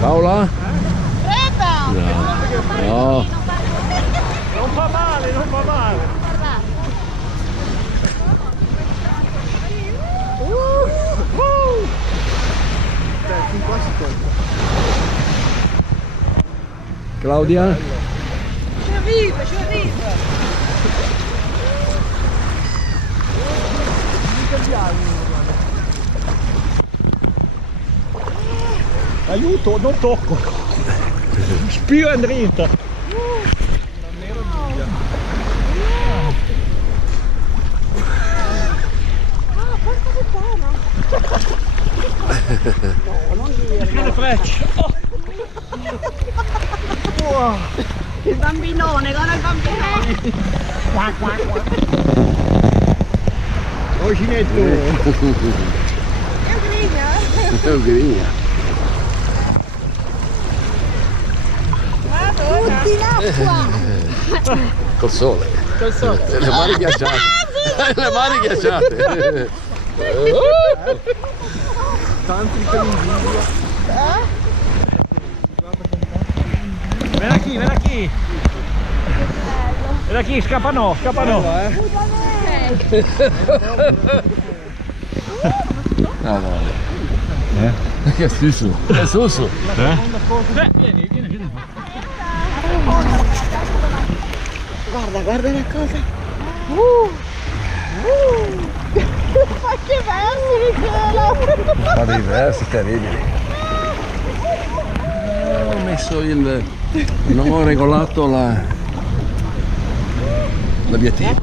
Paola? Preta! No. Non fa male, non fa male. Fin qua si tocca. Claudia? Ci arriva, ci arriva! Aiuto, non tocco. Spiro in dritta. No, non dire. Che le frecce. Wow. Il bambinone, guarda il bambinone! Oh Ginetto. È un grigno, È un grigna. Tutti in acqua! Col sole. Col sole. Le mani ghiacciate. Le mani ghiacciate. Tantrica l'invidia. Vieni qui, vieni qui. Vieni qui, scappa no, scappa no. No, no. Che susu. È susu. Vieni, vieni. Guarda, guarda la cosa! Ma che versi, Michela! Fa dei versi terribili. Ho messo non ho regolato l'obiettivo.